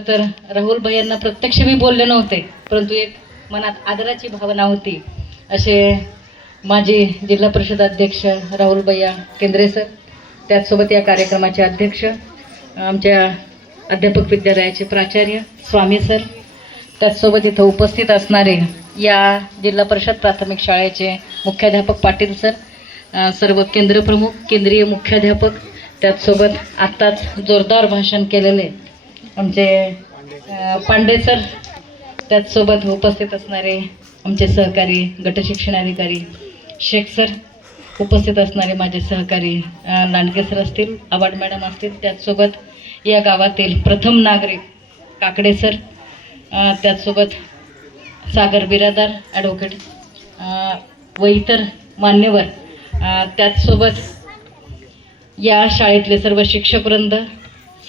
तर राहुल भैयांना प्रत्यक्ष मी बोलले नव्हते परंतु एक मनात आदराची भावना होती. असे माजी जिल्हा परिषद अध्यक्ष राहुल भैया केंद्रे सर त्याचसोबत या कार्यक्रमाचे अध्यक्ष आमच्या अध्यापक विद्यालयाचे प्राचार्य स्वामी सर त्याचसोबत इथं उपस्थित असणारे या जिल्हा परिषद प्राथमिक शाळेचे मुख्याध्यापक पाटील सर सर्व केंद्रप्रमुख केंद्रीय मुख्याध्यापक त्याचसोबत आत्ताच जोरदार भाषण केलेले आमचे पांडे सर त्याचसोबत उपस्थित असणारे आमचे सहकारी गटशिक्षणाधिकारी शेख सर उपस्थित असणारे माझे सहकारी अ, लांडगे सर असतील आवाड मॅडम असतील त्याचसोबत या गावातील प्रथम नागरिक काकडे सर त्याचसोबत सागर बिरादार ॲडव्होकेट व इतर मान्यवर त्याचसोबत या शाळेतले सर्व शिक्षकवृंद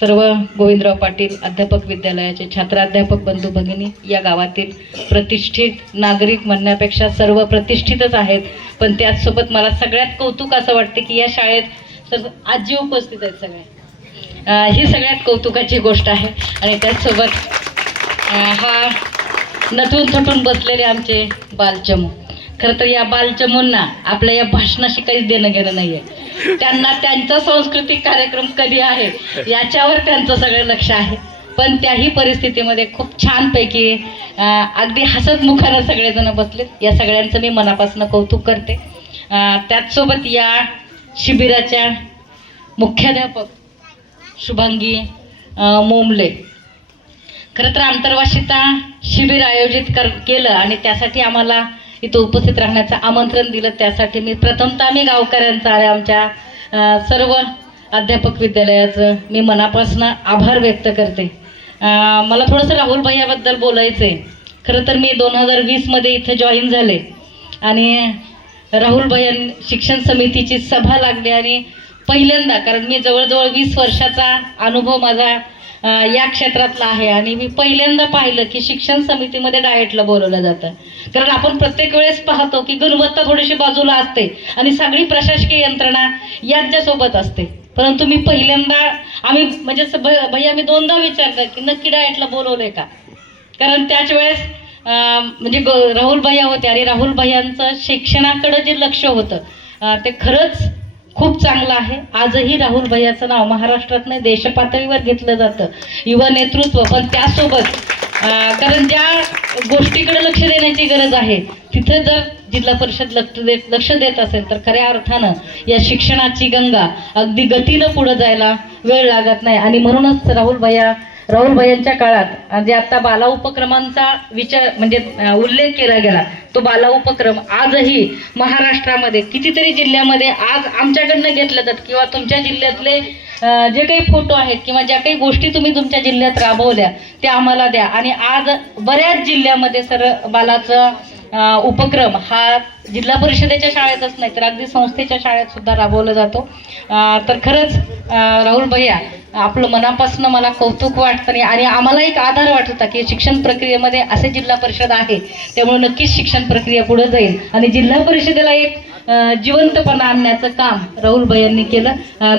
सर्व गोविंदराव पाटील अध्यापक विद्यालयाचे छात्राध्यापक बंधू भगिनी या गावातील प्रतिष्ठित नागरिक म्हणण्यापेक्षा सर्व प्रतिष्ठितच आहेत. पण त्याचसोबत मला सगळ्यात कौतुक असं वाटते की या शाळेत सर्व आजी उपस्थित आहेत सगळे. ही सगळ्यात कौतुकाची गोष्ट आहे. आणि त्याचसोबत हा नटून थटून बसलेले आमचे बालचमू. खरं तर या बालचमूंना आपल्या या भाषणाशी काहीच देणं घेणं नाही आहे त्यांना त्यांचा सांस्कृतिक कार्यक्रम कधी आहे याच्यावर त्यांचं सगळं लक्ष आहे. पण त्याही परिस्थितीमध्ये खूप छानपैकी अगदी हसत मुखानं सगळेजण बसलेत. या सगळ्यांचं मी मनापासून कौतुक करते. त्याचसोबत या शिबिराच्या मुख्याध्यापक शुभांगी मोमले. खरं तर आंतरवासिता शिबिर आयोजित कर केलं आणि त्यासाठी आम्हाला इथं उपस्थित राहण्याचं आमंत्रण दिलं. त्यासाठी मी प्रथमतः मी गावकऱ्यांचा आहे आमच्या सर्व अध्यापक विद्यालयाचं मी मनापासून आभार व्यक्त करते. मला थोडंसं राहुल भैयाबद्दल बोलायचं आहे खरं तर मी दोन हजार वीसमध्ये इथं जॉईन झाले. आणि राहुल भैयन शिक्षण समितीची सभा लागली आणि पहिल्यांदा कारण मी जवळजवळ वीस वर्षाचा अनुभव माझा या क्षेत्रातला आहे. आणि मी पहिल्यांदा पाहिलं की शिक्षण समितीमध्ये डाएटला बोलवलं जातं. कारण आपण प्रत्येक वेळेस पाहतो की गुणवत्ता थोडीशी बाजूला असते आणि सगळी प्रशासकीय यंत्रणा यांच्यासोबत असते. परंतु मी पहिल्यांदा आम्ही म्हणजे भ- भैया मी दोनदा विचारलं की नक्की डाएटला बोलवलंय का? कारण त्याच वेळेस म्हणजे राहुल भैया होते आणि राहुल भैयांचं शिक्षणाकडं जे लक्ष होतं ते खरंच खूप चांगलं आहे. आजही राहुल भैयाचं नाव महाराष्ट्रात नाही देशपातळीवर घेतलं जातं. युवा नेतृत्व पण त्यासोबत कारण ज्या गोष्टीकडे लक्ष देण्याची गरज आहे तिथं जर जिल्हा परिषद लक्ष देत लक्ष देत असेल तर खऱ्या अर्थानं या शिक्षणाची गंगा अगदी गतीनं पुढं जायला वेळ लागत नाही. आणि म्हणूनच राहुल भैया राहुल भैयांच्या काळात जे आता बाला उपक्रमांचा विचार म्हणजे उल्लेख केला गेला तो बाला उपक्रम आजही महाराष्ट्रामध्ये कितीतरी जिल्ह्यामध्ये आज आमच्याकडनं घेतले जात किंवा तुमच्या जिल्ह्यातले जे काही फोटो आहेत किंवा ज्या काही गोष्टी तुम्ही तुमच्या जिल्ह्यात राबवल्या त्या आम्हाला द्या. आणि आज बऱ्याच जिल्ह्यामध्ये सर बालाचं उपक्रम हा जिल्हा परिषदेच्या शाळेतच नाही तर अगदी संस्थेच्या शाळेत सुद्धा राबवला जातो. तर खरंच राहुल भैया आपलं मनापासून मला कौतुक वाटतं आणि- आम्हाला एक आधार वाटत होता की शिक्षण प्रक्रियेमध्ये असे जिल्हा परिषद आहे त्यामुळे नक्कीच शिक्षण प्रक्रिया पुढे जाईल. आणि जिल्हा परिषदेला एक जिवंतपणा आणण्याचं काम राहुल भैयांनी केलं.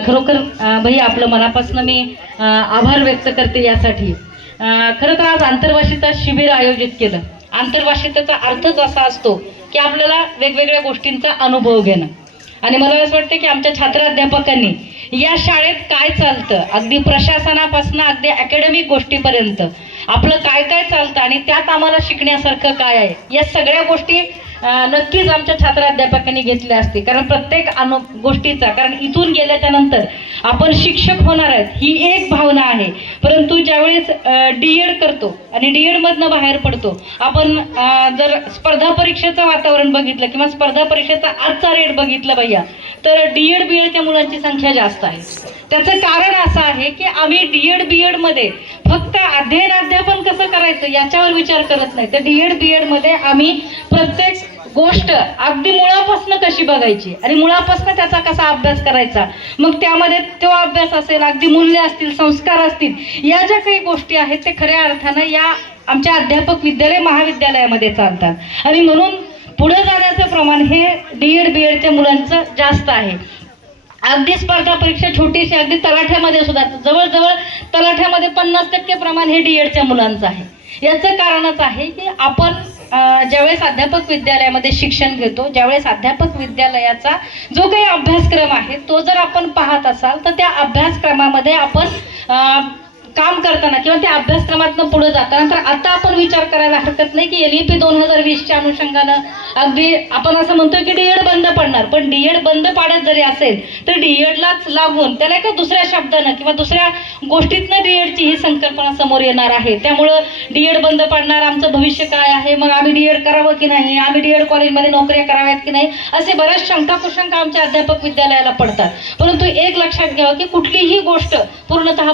खरोखर भैया आपलं मनापासून मी आभार व्यक्त करते यासाठी. खरं तर आज आंतरभाषिता शिबिर आयोजित केलं. आंतरभाषितेचा अर्थच असा असतो की आपल्याला वेगवेगळ्या गोष्टींचा अनुभव घेणं. आणि मला असं वाटतं की आमच्या छात्राध्यापकांनी या शाळेत काय चालतं अगदी प्रशासनापासून अगदी अकॅडमिक गोष्टीपर्यंत आपलं काय काय चालतं आणि त्यात आम्हाला शिकण्यासारखं काय आहे या सगळ्या गोष्टी नक्कीच आमच्या छात्राध्यापकांनी घेतले असते. कारण प्रत्येक अनु गोष्टीचा कारण इथून गेल्याच्यानंतर आपण शिक्षक होणार आहेत ही एक भावना आहे. परंतु ज्यावेळेस डी एड करतो आणि डी एडमधनं बाहेर पडतो आपण जर स्पर्धा परीक्षेचं वातावरण बघितलं किंवा स्पर्धा परीक्षेचा आजचा रेट बघितला भैया तर डी एड बी एडच्या मुलांची संख्या जास्त आहे. त्याचं कारण असं आहे की आम्ही डी एड बी एडमध्ये फक्त अध्ययन अध्यापन कसं करायचं याच्यावर विचार करत नाही. तर डी एड बी एडमध्ये आम्ही प्रत्येक गोष्ट अगदी मुळापासून कशी बघायची? आणि मुळापासून त्याचा कसा अभ्यास करायचा? मग त्यामध्ये तो अभ्यास असेल अगदी मूल्य असतील संस्कार असतील या ज्या काही गोष्टी आहेत ते खऱ्या अर्थानं या आमच्या अध्यापक विद्यालय महाविद्यालयामध्ये चालतात. आणि म्हणून पुढे जाण्याचं प्रमाण हे डी एड बी एडच्या मुलांचं जास्त आहे. अगदी स्पर्धा परीक्षा छोटीशी अगदी तलाठ्यामध्ये सुद्धा. जवळजवळ तलाठ्यामध्ये पन्नास टक्के प्रमाण हे डी एडच्या मुलांचं आहे. याचं कारणच आहे की आपण ज्यावेळेस अध्यापक विद्यालयामध्ये शिक्षण घेतो ज्यावेळेस अध्यापक विद्यालयाचा जो काही अभ्यासक्रम आहे तो जर आपण पाहत असाल तर त्या अभ्यासक्रमामध्ये आपण काम करताना किंवा त्या अभ्यासक्रमातनं पुढे जाताना तर आता आपण विचार करायला हरकत नाही की एल ई पी दोन हजार वीसच्या अनुषंगानं अगदी आपण असं म्हणतोय की डीएड बंद पडणार. पण डीएड बंद पाडत जरी असेल तर डीएडलाच लागून त्याला एका दुसऱ्या शब्दानं किंवा दुसऱ्या गोष्टीतनं डीएडची ही संकल्पना समोर येणार आहे. त्यामुळं डीएड बंद पाडणार आमचं भविष्य काय आहे मग आम्ही डीएड करावं की नाही आम्ही डीएड कॉलेजमध्ये नोकऱ्या कराव्यात की नाही असे बऱ्याच शंका कुशंका आमच्या अध्यापक विद्यालयाला पडतात. परंतु एक लक्षात घ्यावं की कुठलीही गोष्ट पूर्णतः